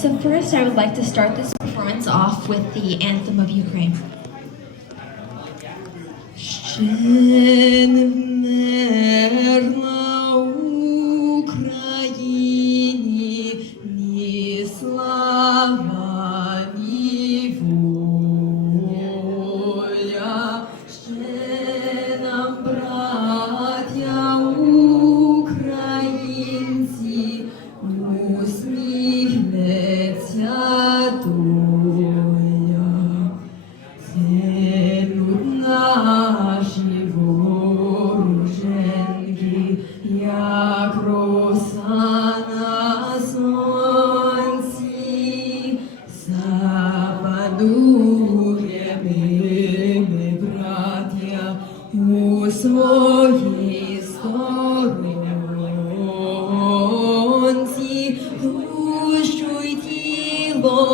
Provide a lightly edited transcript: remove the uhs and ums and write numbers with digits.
So first, I would like to start this performance off with the anthem of Ukraine. Ще не вмерла Україні ні слава, ні воля. Ще нам, браття українці, усміхнеться доля. Цінуть наші вороженьки, як роса на сонці, запануємо ми, браття, у своїй сторонці, душу й тіло